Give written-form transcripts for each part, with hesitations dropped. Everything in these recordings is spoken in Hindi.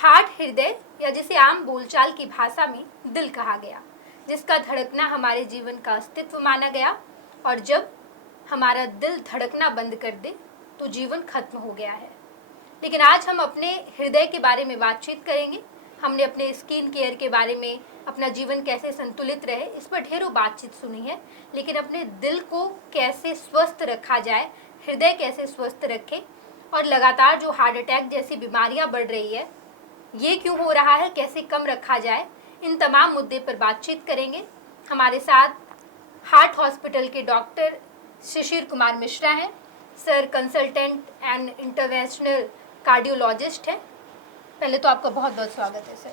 हार्ट हृदय या जिसे आम बोलचाल की भाषा में दिल कहा गया, जिसका धड़कना हमारे जीवन का अस्तित्व माना गया, और जब हमारा दिल धड़कना बंद कर दे तो जीवन खत्म हो गया है। लेकिन आज हम अपने हृदय के बारे में बातचीत करेंगे। हमने अपने स्किन केयर के बारे में, अपना जीवन कैसे संतुलित रहे, इस पर ढेरों बातचीत सुनी है। लेकिन अपने दिल को कैसे स्वस्थ रखा जाए, हृदय कैसे स्वस्थ रखें, और लगातार जो हार्ट अटैक जैसी बीमारियां बढ़ रही है, ये क्यों हो रहा है, कैसे कम रखा जाए, इन तमाम मुद्दे पर बातचीत करेंगे। हमारे साथ हार्ट हॉस्पिटल के डॉक्टर शिशिर कुमार मिश्रा हैं। Sir consultant and interventional cardiologist हैं। पहले तो आपका बहुत बहुत स्वागत है सर।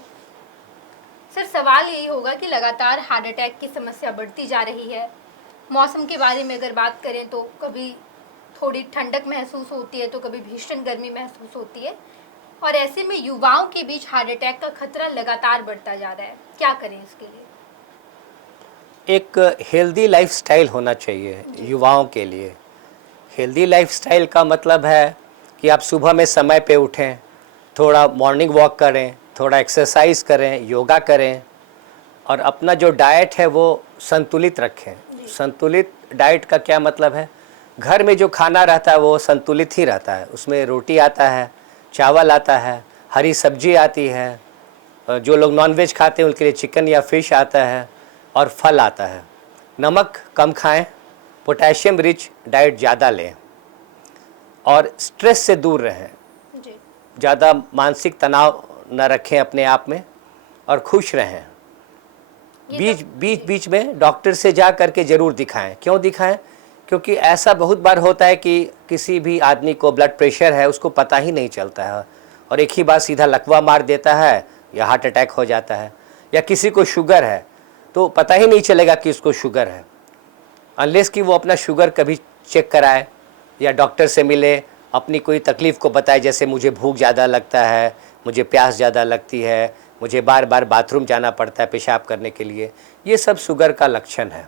सर, सवाल यही होगा कि लगातार हार्ट अटैक की समस्या बढ़ती जा रही है। मौसम के बारे में अगर बात करें तो कभी थोड़ी ठंडक महसूस होती है तो कभी भीषण गर्मी महसूस होती है, और ऐसे में युवाओं के बीच हार्ट अटैक का खतरा लगातार बढ़ता जा रहा है। क्या करें इसके लिए? एक हेल्दी लाइफस्टाइल होना चाहिए युवाओं के लिए। हेल्दी लाइफस्टाइल का मतलब है कि आप सुबह में समय पे उठें, थोड़ा मॉर्निंग वॉक करें, थोड़ा एक्सरसाइज करें, योगा करें, और अपना जो डाइट है वो संतुलित रखें। संतुलित डाइट का क्या मतलब है? घर में जो खाना रहता है वो संतुलित ही रहता है। उसमें रोटी आता है, चावल आता है, हरी सब्जी आती है, जो लोग नॉनवेज खाते हैं उनके लिए चिकन या फिश आता है, और फल आता है। नमक कम खाएं, पोटेशियम रिच डाइट ज़्यादा लें, और स्ट्रेस से दूर रहें। ज़्यादा मानसिक तनाव न रखें अपने आप में, और खुश रहें। बीच में डॉक्टर से जा करके ज़रूर दिखाएं। क्यों दिखाएं? क्योंकि ऐसा बहुत बार होता है कि किसी भी आदमी को ब्लड प्रेशर है, उसको पता ही नहीं चलता है, और एक ही बार सीधा लकवा मार देता है या हार्ट अटैक हो जाता है। या किसी को शुगर है तो पता ही नहीं चलेगा कि उसको शुगर है, अनलेस कि वो अपना शुगर कभी चेक कराए या डॉक्टर से मिले, अपनी कोई तकलीफ़ को बताए। जैसे मुझे भूख ज़्यादा लगता है, मुझे प्यास ज़्यादा लगती है, मुझे बार बार बाथरूम जाना पड़ता है पेशाब करने के लिए, ये सब शुगर का लक्षण है।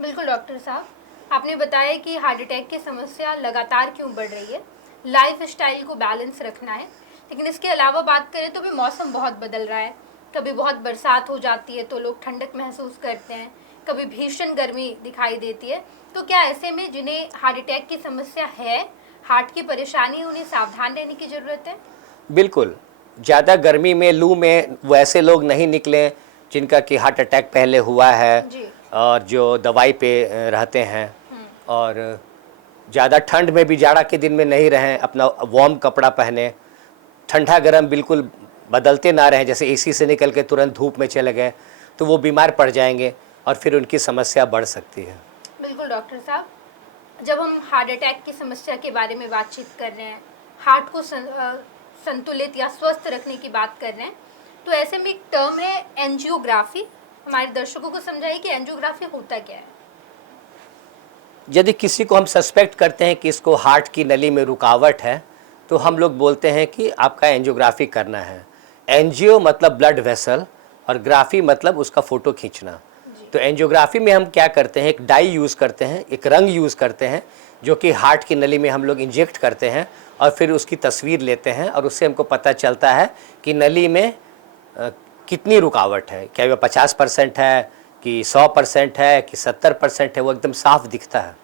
बिल्कुल डॉक्टर साहब, आपने बताया कि हार्ट अटैक की समस्या लगातार क्यों बढ़ रही है, लाइफ स्टाइल को बैलेंस रखना है। लेकिन इसके अलावा बात करें तो भी मौसम बहुत बदल रहा है। कभी बहुत बरसात हो जाती है तो लोग ठंडक महसूस करते हैं, कभी भीषण गर्मी दिखाई देती है। तो क्या ऐसे में जिन्हें हार्ट अटैक की समस्या है, हार्ट की परेशानी, उन्हें सावधान रहने की ज़रूरत है? बिल्कुल। ज़्यादा गर्मी में, लू में वैसे लोग नहीं निकलें जिनका कि हार्ट अटैक पहले हुआ है और जो दवाई पे रहते हैं। और ज़्यादा ठंड में भी, जाड़ा के दिन में नहीं रहें, अपना वार्म कपड़ा पहने, ठंडा गर्म बिल्कुल बदलते ना रहें। जैसे एसी से निकल के तुरंत धूप में चले गए तो वो बीमार पड़ जाएंगे और फिर उनकी समस्या बढ़ सकती है। बिल्कुल डॉक्टर साहब, जब हम हार्ट अटैक की समस्या के बारे में बातचीत कर रहे हैं, हार्ट को संतुलित या स्वस्थ रखने की बात कर रहे हैं, तो ऐसे में एक टर्म है एंजियोग्राफी। हमारे दर्शकों को समझाइए कि एंजियोग्राफी होता क्या है। यदि किसी को हम सस्पेक्ट करते हैं कि इसको हार्ट की नली में रुकावट है तो हम लोग बोलते हैं कि आपका एंजियोग्राफी करना है। एंजियो मतलब ब्लड वेसल, और ग्राफी मतलब उसका फ़ोटो खींचना। तो एंजियोग्राफी में हम क्या करते हैं, एक डाई यूज़ करते हैं, एक रंग यूज़ करते हैं, जो कि हार्ट की नली में हम लोग इंजेक्ट करते हैं, और फिर उसकी तस्वीर लेते हैं, और उससे हमको पता चलता है कि नली में कितनी रुकावट है, क्या वह 50% है कि 100% है कि 70% है, वो एकदम साफ दिखता है।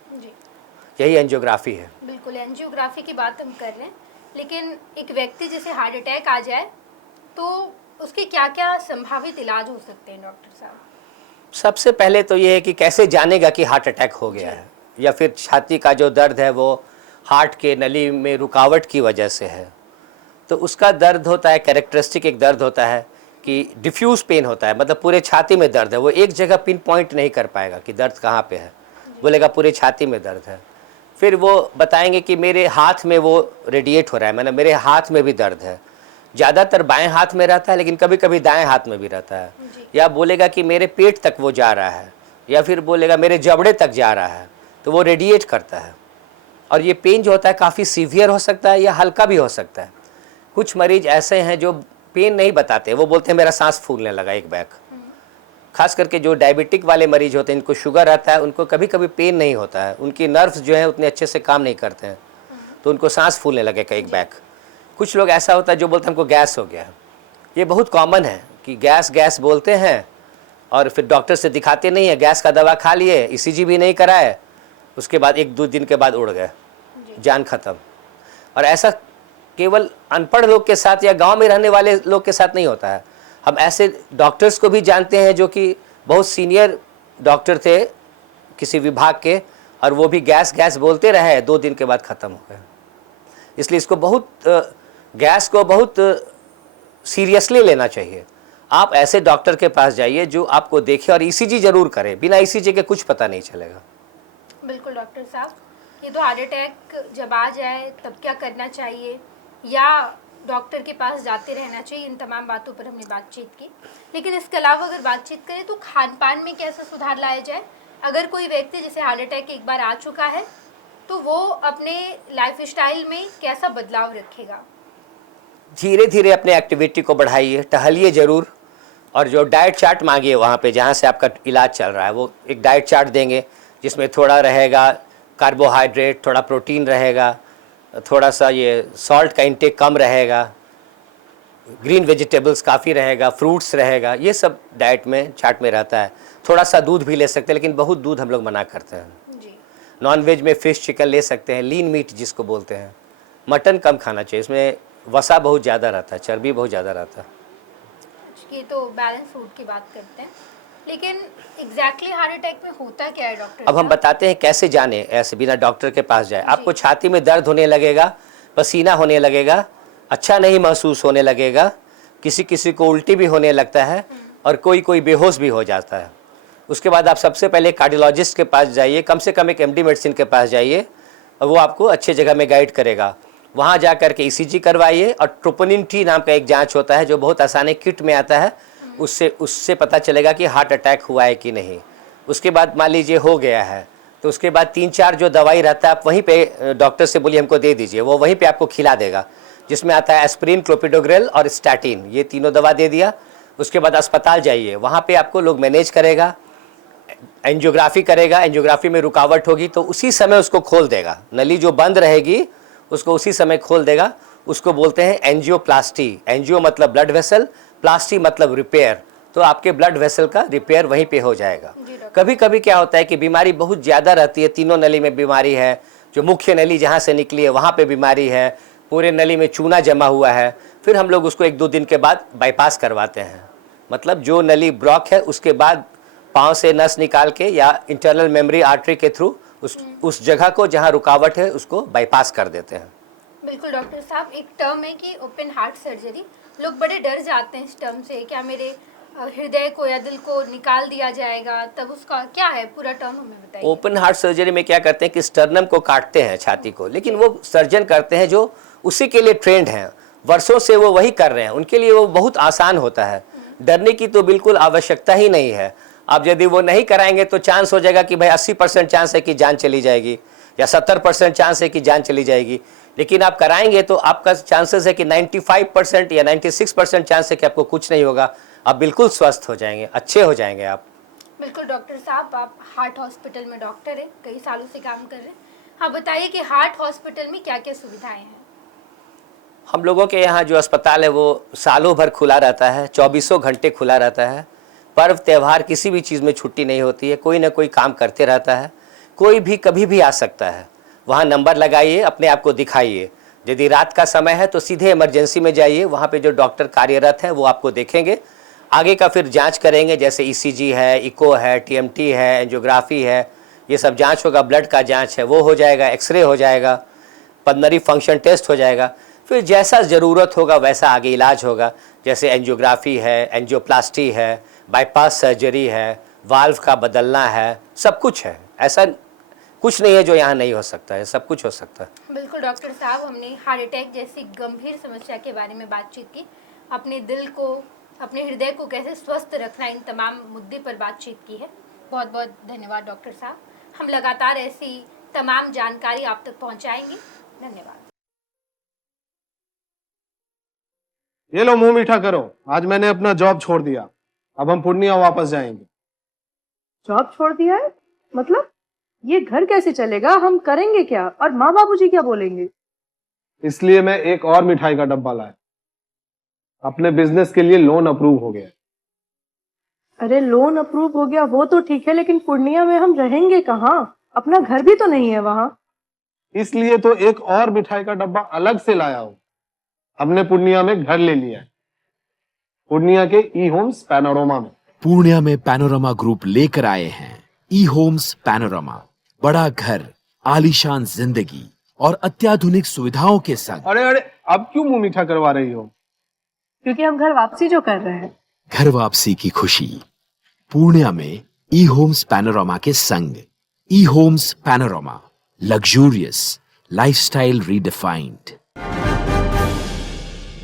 यही एंजियोग्राफी है। बिल्कुल, एंजियोग्राफी की बात हम कर रहे हैं। लेकिन एक व्यक्ति जिसे हार्ट अटैक आ जाए तो उसके क्या क्या संभावित इलाज हो सकते हैं डॉक्टर साहब? सबसे पहले तो ये है कि कैसे जानेगा कि हार्ट अटैक हो गया है, या फिर छाती का जो दर्द है वो हार्ट के नली में रुकावट की वजह से है। तो उसका दर्द होता है, कैरेक्टरिस्टिक एक दर्द होता है कि डिफ्यूज पेन होता है, मतलब पूरे छाती में दर्द है। वो एक जगह पिन पॉइंट नहीं कर पाएगा कि दर्द कहाँ पे है, बोलेगा पूरे छाती में दर्द है। फिर वो बताएंगे कि मेरे हाथ में वो रेडिएट हो रहा है, मतलब मेरे हाथ में भी दर्द है। ज़्यादातर बाएं हाथ में रहता है, लेकिन कभी कभी दाएं हाथ में भी रहता है। या बोलेगा कि मेरे पेट तक वो जा रहा है, या फिर बोलेगा मेरे जबड़े तक जा रहा है, तो वो रेडिएट करता है। और ये पेन जो होता है काफ़ी सीवियर हो सकता है या हल्का भी हो सकता है। कुछ मरीज ऐसे हैं जो पेन नहीं बताते, वो बोलते हैं मेरा सांस फूलने लगा एक बैग। खास करके जो डायबिटिक वाले मरीज होते हैं, इनको शुगर रहता है, उनको कभी कभी पेन नहीं होता है, उनकी नर्व्स जो है उतने अच्छे से काम नहीं करते हैं, तो उनको सांस फूलने लगेगा एक बैग। कुछ लोग ऐसा होता है जो बोलते हैं हमको गैस हो गया। ये बहुत कॉमन है कि गैस गैस बोलते हैं और फिर डॉक्टर से दिखाते नहीं है, गैस का दवा खा लिए, ईसीजी भी नहीं कराए, उसके बाद 1-2 दिन के बाद उड़ गए, जान खत्म। और ऐसा केवल अनपढ़ लोग के साथ या गांव में रहने वाले लोग के साथ नहीं होता है। हम ऐसे डॉक्टर्स को भी जानते हैं जो कि बहुत सीनियर डॉक्टर थे किसी विभाग के, और वो भी गैस गैस बोलते रहे, 2 दिन के बाद ख़त्म हो गए। इसलिए इसको गैस को बहुत सीरियसली लेना चाहिए। आप ऐसे डॉक्टर के पास जाइए जो आपको देखे और ईसीजी जरूर करे, बिना ईसीजी के कुछ पता नहीं चलेगा। बिल्कुल डॉक्टर साहब, ये तो हार्ट अटैक जब आ जाए तब क्या करना चाहिए, या डॉक्टर के पास जाते रहना चाहिए, इन तमाम बातों पर हमने बातचीत की। लेकिन इसके अलावा अगर बातचीत करें तो खान पान में कैसे सुधार लाया जाए? अगर कोई व्यक्ति जिसे हार्ट अटैक एक बार आ चुका है तो वो अपने लाइफस्टाइल में कैसा बदलाव रखेगा? धीरे धीरे अपने एक्टिविटी को बढ़ाइए, टहलिए ज़रूर, और जो डाइट चार्ट मांगिए वहाँ पे जहाँ से आपका इलाज चल रहा है, वो एक डाइट चार्ट देंगे जिसमें थोड़ा रहेगा कार्बोहाइड्रेट, थोड़ा प्रोटीन रहेगा, थोड़ा सा ये सॉल्ट का इंटेक कम रहेगा, ग्रीन वेजिटेबल्स काफ़ी रहेगा, फ्रूट्स रहेगा, ये सब डाइट में चार्ट में रहता है। थोड़ा सा दूध भी ले सकते हैं, लेकिन बहुत दूध हम लोग मना करते हैं। जी। नॉन वेज में फ़िश चिकन ले सकते हैं, लीन मीट जिसको बोलते हैं। मटन कम खाना चाहिए, इसमें वसा बहुत ज़्यादा रहता है, चर्बी बहुत ज़्यादा रहता है। ये तो बैलेंस फूड की बात करते हैं, लेकिन एग्जैक्टली हार्ट अटैक में होता क्या है डॉक्टर? अब हम बताते हैं कैसे जाने, ऐसे बिना डॉक्टर के पास जाए। आपको छाती में दर्द होने लगेगा, पसीना होने लगेगा, अच्छा नहीं महसूस होने लगेगा, किसी किसी को उल्टी भी होने लगता है और कोई कोई बेहोश भी हो जाता है। उसके बाद आप सबसे पहले कार्डियोलॉजिस्ट के पास जाइए, कम से कम एक एमडी मेडिसिन के पास जाइए, और वो आपको अच्छे जगह में गाइड करेगा। वहाँ जा कर के ईसीजी करवाइए, और ट्रोपोनिन टी नाम का एक जांच होता है जो बहुत आसान है, किट में आता है, उससे पता चलेगा कि हार्ट अटैक हुआ है कि नहीं। उसके बाद मान लीजिए हो गया है, तो उसके बाद 3-4 जो दवाई रहता है आप वहीं पे डॉक्टर से बोलिए हमको दे दीजिए, वो वहीं पे आपको खिला देगा, जिसमें आता है एस्प्रिन, क्लोपिडोग्रेल और स्टैटिन, ये तीनों दवा दे दिया। उसके बाद अस्पताल जाइए, वहाँ पे आपको लोग मैनेज करेगा, एंजियोग्राफी करेगा, एंजियोग्राफी में रुकावट होगी तो उसी समय उसको खोल देगा, नली जो बंद रहेगी उसको उसी समय खोल देगा। उसको बोलते हैं एंजियोप्लास्टी। एंजियो मतलब ब्लड वेसल, प्लास्टी मतलब रिपेयर, तो आपके ब्लड वेसल का रिपेयर वहीं पे हो जाएगा। कभी कभी क्या होता है कि बीमारी बहुत ज़्यादा रहती है, तीनों नली में बीमारी है, जो मुख्य नली जहाँ से निकली है वहाँ पे बीमारी है, पूरे नली में चूना जमा हुआ है, फिर हम लोग उसको 1-2 दिन के बाद बाईपास करवाते हैं। मतलब जो नली ब्लॉक है उसके बाद पाँव से नस निकाल के या इंटरनल मेमोरी आर्टरी के थ्रू उस जगह को जहाँ रुकावट है उसको बाईपास कर देते हैं। बिल्कुल डॉक्टर साहब, एक टर्म है कि ओपन हार्ट सर्जरी, लोग बड़े डर जाते हैं इस टर्म से, क्या मेरे हृदय को या दिल को निकाल दिया जाएगा, तब उसका क्या है पूरा टर्म हमें बताइए। ओपन हार्ट सर्जरी में क्या करते हैं कि स्टर्नम को काटते हैं, छाती को, लेकिन वो सर्जन करते हैं जो उसी के लिए ट्रेंड हैं, वर्षों से वो वही कर रहे हैं, उनके लिए वो बहुत आसान होता है। डरने की तो बिल्कुल आवश्यकता ही नहीं है। आप यदि वो नहीं कराएंगे तो चांस हो जाएगा कि भाई 80% चांस है कि जान चली जाएगी, या 70% चांस है कि जान चली जाएगी। लेकिन आप कराएंगे तो आपका चांसेस है कि 95% या 96% चांस है कि आपको कुछ नहीं होगा, आप बिल्कुल स्वस्थ हो जाएंगे, अच्छे हो जाएंगे आप। बिल्कुल डॉक्टर साहब, आप हार्ट हॉस्पिटल में डॉक्टर हैं, कई सालों से काम कर रहे हैं, हाँ बताइए कि हार्ट हॉस्पिटल में क्या क्या सुविधाएं हैं? हम लोगों के यहाँ जो अस्पताल है वो सालों भर खुला रहता है, 24 घंटे खुला रहता है। पर्व त्यौहार किसी भी चीज़ में छुट्टी नहीं होती है, कोई ना कोई काम करते रहता है, कोई भी कभी भी आ सकता है। वहाँ नंबर लगाइए, अपने आप को दिखाइए। यदि रात का समय है तो सीधे इमरजेंसी में जाइए, वहाँ पे जो डॉक्टर कार्यरत हैं वो आपको देखेंगे, आगे का फिर जांच करेंगे, जैसे ईसीजी है, इको है, टीएमटी है, एंजियोग्राफी है, ये सब जांच होगा, ब्लड का जांच है वो हो जाएगा, एक्सरे हो जाएगा, पल्मोनरी फंक्शन टेस्ट हो जाएगा, फिर जैसा ज़रूरत होगा वैसा आगे इलाज होगा। जैसे एंजियोग्राफी है, एंजियोप्लास्टी है, बाईपास सर्जरी है, वाल्व का बदलना है, सब कुछ है। ऐसा कुछ नहीं है जो यहाँ नहीं हो सकता है, सब कुछ हो सकता है। बिल्कुल डॉक्टर साहब, हमने हार्ट अटैक जैसी गंभीर समस्या के बारे में बातचीत की, अपने दिल को, अपने हृदय को कैसे स्वस्थ रखना, इन तमाम मुद्दे पर बातचीत की है। बहुत बहुत धन्यवाद डॉक्टर साहब, हम लगातार ऐसी तमाम जानकारी आप तक पहुँचाएंगे। धन्यवाद। ये लो मुंह मीठा करो, आज मैंने अपना जॉब छोड़ दिया, अब हम पूर्णिया वापस जाएंगे। जॉब छोड़ दिया है? मतलब ये घर कैसे चलेगा, हम करेंगे क्या, और माँ बाबूजी क्या बोलेंगे? इसलिए मैं एक और मिठाई का डब्बा लाया। अपने बिजनेस के लिए लोन अप्रूव हो गया। अरे लोन अप्रूव हो गया वो तो ठीक है, लेकिन पूर्णिया में हम रहेंगे कहाँ? अपना घर भी तो नहीं है वहाँ। इसलिए तो एक और मिठाई का डब्बा अलग से लाया हूं। हमने पूर्णिया में घर ले लिया है, पूर्णिया के ई होम्स पैनोरमा में। पूर्णिया में पैनोरमा ग्रुप लेकर आए हैं ई होम्स पैनोरमा। बड़ा घर, आलीशान जिंदगी और अत्याधुनिक सुविधाओं के संग। अरे अरे, अब क्यों मुंह मीठा करवा रही हो? क्योंकि हम घर वापसी जो कर रहे हैं। घर वापसी की खुशी पूर्णिया में ई होम्स पैनोरमा के संग। ई Homes Panorama, luxurious lifestyle redefined.